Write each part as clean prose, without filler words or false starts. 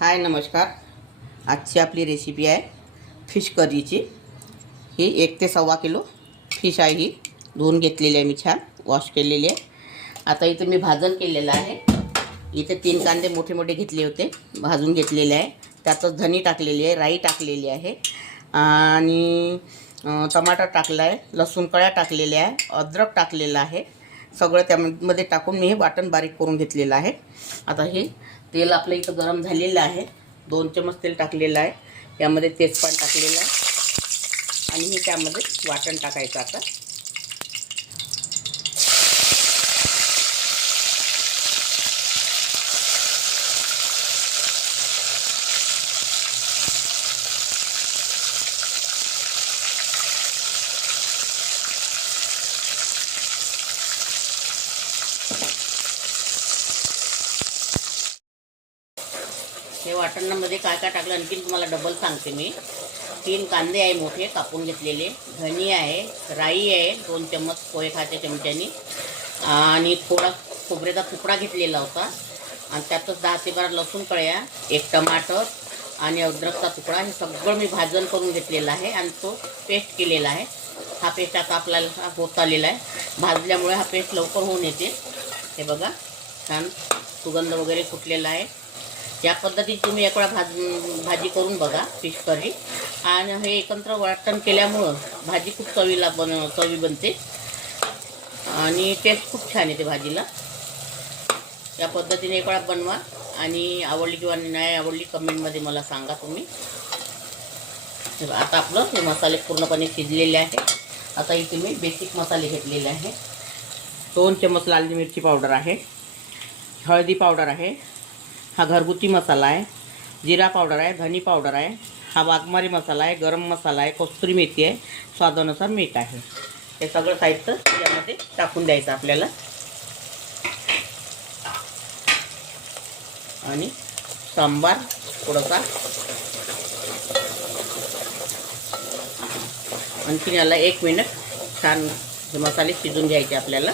हाय नमस्कार। आजची आपली रेसिपी आहे फिश करीची। ही 1 ते 1.25 किलो फिश आहे। ही धुवून घेतलेली आहे, मी छान वॉश केलेली आहे। आता इथे मी भाजण केलेलं आहे। इथे 3 कांदे मोठे मोठे घेतले होते, भाजून घेतलेले आहे। त्यातच धनी टाकलेली आहे, राई टाकलेली आहे आणि टमाटर टाकला आहे, लसूण कळ्या टाकलेल्या आहे, अद्रक टाकलेलं आहे। सगळं त्यामध्ये टाकून मी हे वाटण बारीक करून घेतलेलं आहे। आता हे तेल आपलं इथं गरम झालेलं आहे। 2 चमच तेल टाकलेलं आहे। यामध्ये तेजपान टाकलेलं आहे आणि हे त्यामध्ये वाटण टाकायचं। आता हे वाटणामध्ये काय काय टाकलं आणखी तुम्हाला डबल सांगते मी। 3 कांदे आहे मोठे कापून घेतलेले, धनी आहे, राई आहे 2 चमच पोहे खायच्या चमच्यानी आणि थोडा खोबऱ्याचा तुकडा घेतलेला होता आणि त्यातच 10 ते 12 लसूण कळ्या, 1 टमाटर आणि अद्रकचा तुकडा। हे सगळं मी भाजण करून घेतलेलं आहे आणि तो पेस्ट केलेला आहे। हा पेस्ट आता आपल्याला होत आलेला आहे। भाजल्यामुळे हा पेस्ट लवकर होऊन येते। हे बघा छान सुगंध वगैरे फुटलेला आहे। या पद्धतीने तुम्ही एक वेळा भाजी करून बघा फिश करी, आणि हे एकत्र वाटण केल्यामुळं भाजी खूप चवी बनते आणि टेस्ट खूप छान येते भाजीला। या पद्धतीने एक वेळा बनवा आणि आवडली किंवा नाही आवडली कमेंटमध्ये मला सांगा तुम्ही। आता आपलं हे मसाले पूर्णपणे शिजलेले आहे। आता इथे मी बेसिक मसाले घेतलेले आहे। 2 चमच लाल मिरची पावडर आहे, हळदी पावडर आहे, हा घरगुती मसाला आहे, जिरा पावडर आहे, धनी पावडर आहे, हा वाघमारी मसाला आहे, गरम मसाला आहे, कस्तुरी मेथी आहे, स्वादानुसार मीठ आहे। हे सगळं साहित्य यामध्ये टाकून द्यायचं आपल्याला आणि सांबार थोडासा, आणखी याला 1 मिनिट छान मसाले शिजून घ्यायचे आपल्याला।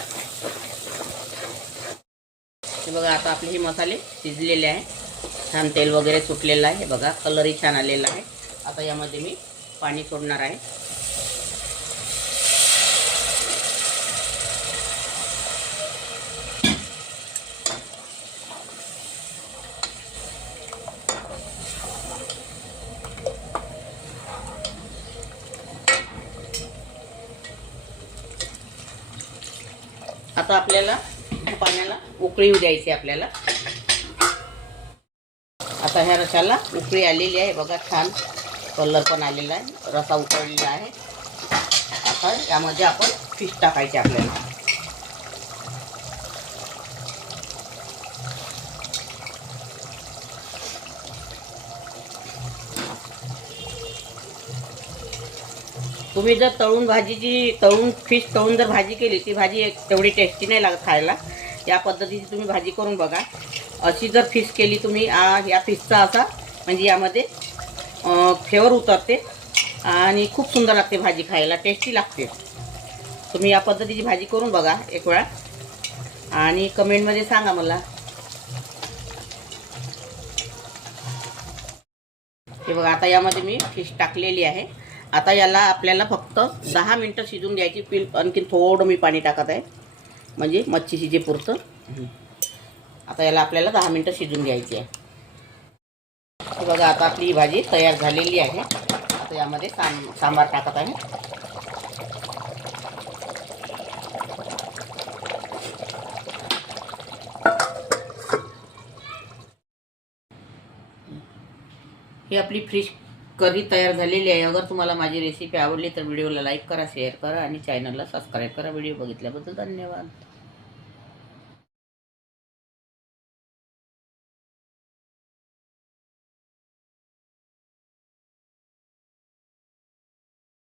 हे बघा आता आपले हे मसाले शिजलेले आहे, छान तेल वगैरे सुटलेलं आहे। बघा कलरही छान आलेला आहे। आता यामध्ये मी पाणी सोडणार आहे। आता आपल्याला पाण्याला उकळी येऊ द्यायची आपल्याला। आता ह्या रसाला उकळी आलेली आहे, बघा छान कलर पण आलेला आहे, रसा उकळलेला आहे। आता यामध्ये आपण फिश टाकायचे आपल्याला। तुम्ही जर तळून फिश तळून जर भाजी केली, ती भाजी तेवढी टेस्टी नाही लागत खायला। या पद्धतीची तुम्ही भाजी करून बघा। अशी जर फिश केली तुम्ही, या फिशचा असा म्हणजे यामध्ये फ्लेवर उतरते आणि खूप सुंदर लागते भाजी, खायला टेस्टी लागते। तुम्ही या पद्धतीची भाजी करून बघा एक वेळा आणि कमेंटमध्ये सांगा मला। हे बघा आता यामध्ये मी फिश टाकलेली आहे। आता याला आपल्याला फक्त 10 मिनिटं शिजून द्यायची। आणखी थोडं मी पाणी टाकत आहे म्हणजे मच्छी शिजे पुरतं। आता याला आपल्याला 10 मिनिटं शिजून घ्यायची आहे। हे बघा आता आपली भाजी तयार झालेली आहे। आता यामध्ये सांबार टाकत आहे। ही आपली फिश करी तयार झालेली आहे। अगर तुम्हाला माझी रेसिपी आवडली तर व्हिडिओला लाईक करा, शेअर करा आणि चॅनलला सबस्क्राईब करा। व्हिडिओ बघितल्याबद्दल धन्यवाद।